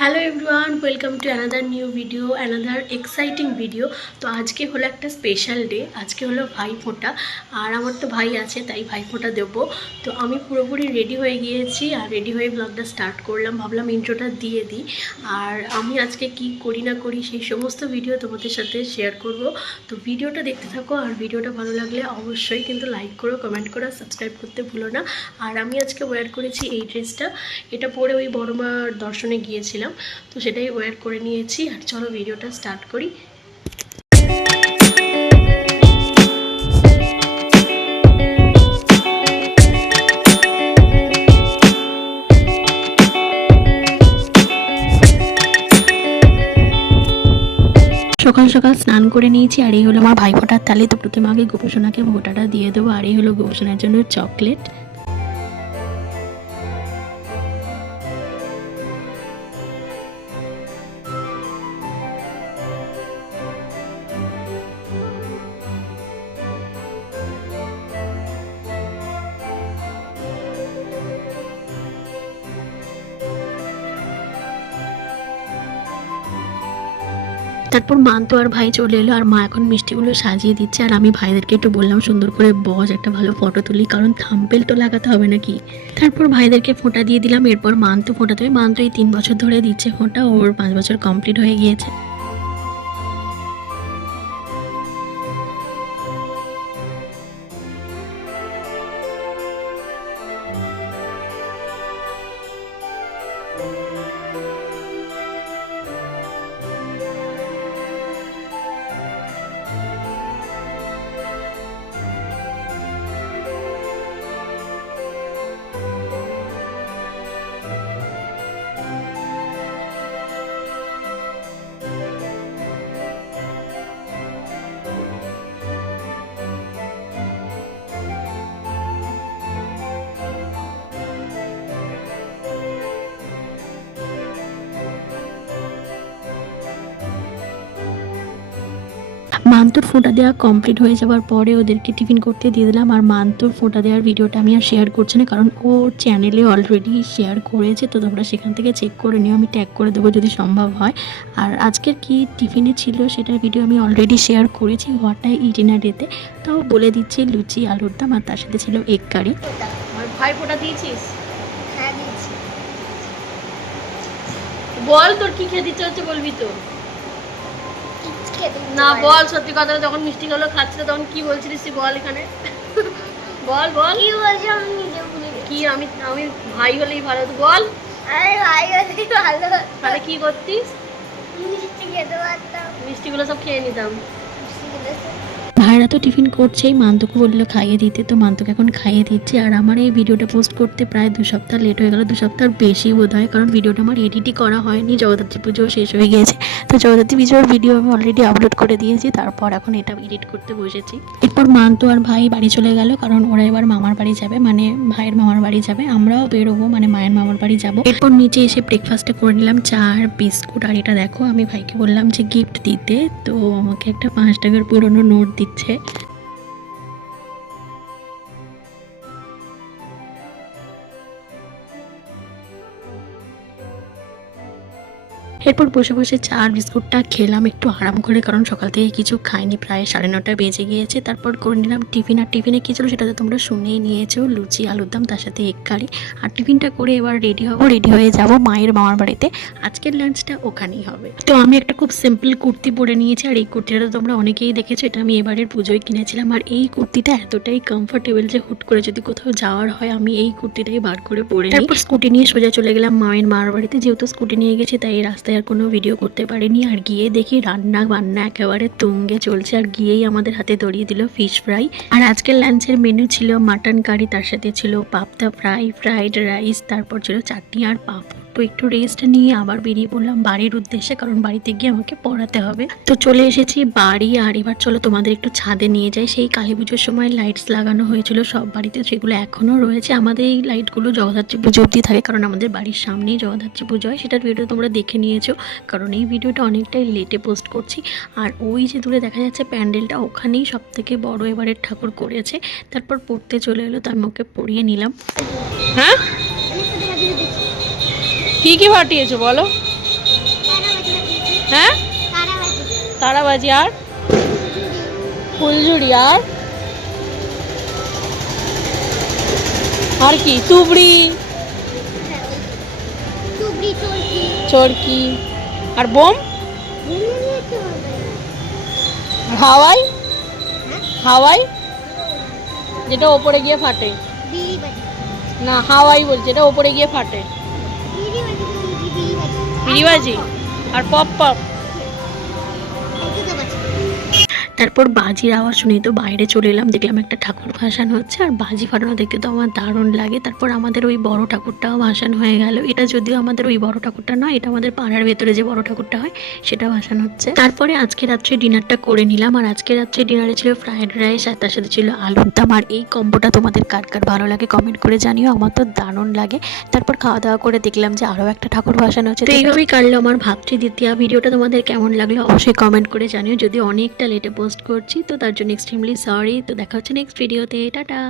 Hello everyone, welcome to another new video, another exciting video. তো আজকে হলো একটা স্পেশাল ডে, আজকে হলো ভাইফোঁটা। আর আমার তো ভাই আছে, তাই ভাইফোঁটা দেবো। তো আমি পুরোপুরি রেডি হয়ে গিয়েছি আর রেডি হয়ে ব্লগটা স্টার্ট করলাম। ভাবলাম ইন্ট্রোটা দিয়ে দিই। আর আমি আজকে কি করি না করি সেই সমস্ত ভিডিও তোমাদের সাথে শেয়ার করব। তো ভিডিওটা দেখতে থাকো, আর ভিডিওটা ভালো লাগলে অবশ্যই কিন্তু লাইক করো, কমেন্ট করো, সাবস্ক্রাইব করতে ভুলো না। আর আমি আজকে ওয়্যার করেছি এই ড্রেসটা, এটা পরে ওই বড়মার দর্শনে গিয়েছিলাম, তো সেটাই ওয়্যার করে নিয়েছি। আর চলো ভিডিওটা স্টার্ট করি। সকাল সকাল স্নান করে নিয়েছি, আর এই হলো আমার ভাইফোঁটার থালি। তো প্রথমে আগে গোপসোনাকে ভোটাটা দিয়ে দেবো, আর এই হলো গোপসোনার জন্য চকলেট। তারপর মান্তু আর ভাই চলে এলো, আর মা এখন মিষ্টিগুলো সাজিয়ে দিচ্ছে। আর আমি ভাইদেরকে একটু বললাম সুন্দর করে বস, একটা ভালো ফটো তুলি, কারণ থাম্বনেল তো লাগাতে হবে নাকি। তারপর ভাইদেরকে ফোঁটা দিয়ে দিলাম। এরপর মান্তু ফোঁটা দেবে। মান্তু এই 3 বছর ধরে দিচ্ছে ফোঁটা, ওর 5 বছর কমপ্লিট হয়ে গিয়েছে। মান্তুর ফোঁটা দেওয়া কমপ্লিট হয়ে যাওয়ার পরে ওদেরকে টিফিন করতে দিয়ে দিলাম। আর মান্তুর ফোঁটা দেওয়ার ভিডিওটা আমি আর শেয়ার করছি না, কারণ ও চ্যানেলে অলরেডি শেয়ার করেছে, তো তোমরা সেখান থেকে চেক করে নিও। আমি ট্যাগ করে দেবো যদি সম্ভব হয়। আর আজকের কি টিফিনে ছিল সেটার ভিডিও আমি অলরেডি শেয়ার করেছি what I it in a ডেতে। তাও বলে দিচ্ছি, লুচি, আলুর দম, আর তার সাথে ছিল এগ কারি। আর ভাই ফোঁটা দিয়েছিস? হ্যাঁ দিয়েছি। বল তোর কি খেতে ইচ্ছে হচ্ছে, বলবি তো। না বল সত্যি কথা, যখন মিষ্টিগুলো খাচ্ছিল তখন কি বলছিলিস তুই, বল এখানে। বল বল কি বলছি আমি নিজে ভুলে গেছি। কি আমি আমি ভাই হলেই ভালো, তুই বল। আরে ভাই হলেই ভালো। তাহলে কি করতিস? মিষ্টি খেতে পারতাম। মিষ্টিগুলো সব খেয়ে নিতাম। মিষ্টি খেতে ভাইরা তো টিফিন করছেই, মান্তুকে বললো খাইয়ে দিতে, তো মান্তুকে এখন খাইয়ে দিচ্ছি। আর আমার এই ভিডিওটা পোস্ট করতে প্রায় 2 সপ্তাহ লেট হয়ে গেল, 2 সপ্তাহ বেশি বোধ হয়, কারণ ভিডিওটা আমার এডিটই করা হয়নি। জগদ্ধাত্রী পুজো শেষ হয়ে গিয়েছে, তো জগদ্ধাত্রী পুজোর ভিডিও আমি অলরেডি আপলোড করে দিয়েছি। তারপর এখন এটা এডিট করতে বসেছি। এরপর মান্তু আর ভাই বাড়ি চলে গেল, কারণ ওরা এবার মামার বাড়ি যাবে, মানে ভাইয়ের মামার বাড়ি যাবে। আমরাও বেরোবো, মানে মায়ের মামার বাড়ি যাব। এরপর নিচে এসে ব্রেকফাস্টে করে নিলাম চা আর বিস্কুট। আর এটা দেখো, আমি ভাইকে বললাম যে গিফট দিতে, তো আমাকে একটা 5 টাকার পুরনো নোট দিচ্ছে। এরপর বসে বসে চা আর বিস্কুটটা খেলাম একটু আরাম করে, কারণ সকাল থেকে কিছু খাইনি, প্রায় 9:30 বেজে গিয়েছে। তারপর করে নিলাম টিফিন। আর টিফিনে কী ছিল সেটা তো তোমরা শুনেই নিয়েছো, লুচি, আলুর দম, তার সাথে এগ কারি। আর টিফিনটা করে এবার রেডি হবো, রেডি হয়ে যাব মায়ের মামার বাড়িতে। আজকের লাঞ্চটা ওখানেই হবে। তো আমি একটা খুব সিম্পল কুর্তি পরে নিয়েছি, আর এই কুর্তিটা তো তোমরা অনেকেই দেখেছো, এটা আমি এবারের পুজোয় কিনেছিলাম। আর এই কুর্তিটা এতটাই কমফোর্টেবল যে হুট করে যদি কোথাও যাওয়ার হয় আমি এই কুর্তিটাই বার করে পরে নিই। তারপর স্কুটি নিয়ে সোজা চলে গেলাম মায়ের মার বাড়িতে। যেহেতু স্কুটি নিয়ে গেছি, তাই এই রাস্তায় আর কোনো ভিডিও করতে পারিনি। আর গিয়ে দেখি রান্না বান্না একেবারে তুঙ্গে চলছে, আর গিয়েই আমাদের হাতে ধরিয়ে দিল ফিশ ফ্রাই। আর আজকের লাঞ্চের মেনু ছিল মাটন কারি, তার সাথে ছিল পাবদা ফ্রাই, ফ্রাইড রাইস, তারপর ছিল চাটনি আর পাঁপড়। তো একটু রেস্ট নিয়ে আবার বেরিয়ে পড়লাম বাড়ির উদ্দেশ্যে, কারণ বাড়িতে গিয়ে আমাকে পড়াতে হবে। তো চলে এসেছি বাড়ি, আর এবার চলো তোমাদের একটু ছাদে নিয়ে যাই। সেই কালী পুজোর সময় লাইটস লাগানো হয়েছিল সব বাড়িতে, সেগুলো এখনও রয়েছে। আমাদের এই লাইটগুলো জগদ্ধাত্রী পুজো অবধি থাকে, কারণ আমাদের বাড়ির সামনেই জগদ্ধাত্রী পুজো হয়। সেটার ভিডিও তোমরা দেখে নিয়েছো, কারণ এই ভিডিওটা অনেকটাই লেটে পোস্ট করছি। আর ওই যে দূরে দেখা যাচ্ছে প্যান্ডেলটা, ওখানেই সব থেকে বড় এবারের ঠাকুর করেছে। তারপর পড়তে চলে এলো, তো আমি ওকে পড়িয়ে নিলাম। হ্যাঁ কি কি পাঠিয়েছো বলো? হ্যাঁ তারাবাজি। তারাবাজি আর ঝুড়ি। ফুলঝুরি আর কি তুবড়ি হ্যাঁ, ওই টুবড়ি, চরকি। চরকি আর বোম ভেঙে নিয়েছে হবে। হাওয়াই হ্যাঁ? হাওয়াই যেটা ওপরে গিয়ে ফাটে বিড়ি বাজি। না হাওয়াই বলছে যেটা ওপরে গিয়ে ফাটে বিড়ি বাজি তো বলছি, বিড়ি বাজি। বিড়িবাজি আর পপ পপ এই তো বাজি। তারপর বাজির আওয়াজ শুনেই তো বাইরে চলে এলাম, দেখলাম একটা ঠাকুর ভাসানো হচ্ছে আর বাজি ফাটানো দেখতে তো আমার দারুণ লাগে। তারপর আমাদের ওই বড় ঠাকুরটাও ভাসানো হয়ে গেল। এটা যদিও আমাদের ওই বড় ঠাকুরটা নয়, এটা আমাদের পাড়ার ভেতরে যে বড় ঠাকুরটা হয় সেটা ভাসানো হচ্ছে। তারপরে আজকে রাত্রে ডিনারটা করে নিলাম, আর আজকে রাত্রে ডিনারে ছিল ফ্রাইড রাইস আর তার সাথে ছিল আলুর দম। আর এই কম্বোটা তোমাদের কার কার ভালো লাগে কমেন্ট করে জানিও, আমার তো দারুণ লাগে। তারপর খাওয়া দাওয়া করে দেখলাম যে আরও একটা ঠাকুর ভাসানো হচ্ছে। তো এইভাবেই কাটলো আমার ভাতৃদ্বিতীয়া। ভিডিওটা তোমাদের কেমন লাগলো অবশ্যই কমেন্ট করে জানিও, যদি অনেকটা লেটে পোস্ট করছি তো তার জন্য এক্সট্রিমলি সরি। তো দেখা হচ্ছে নেক্সট ভিডিওতে, টাটা।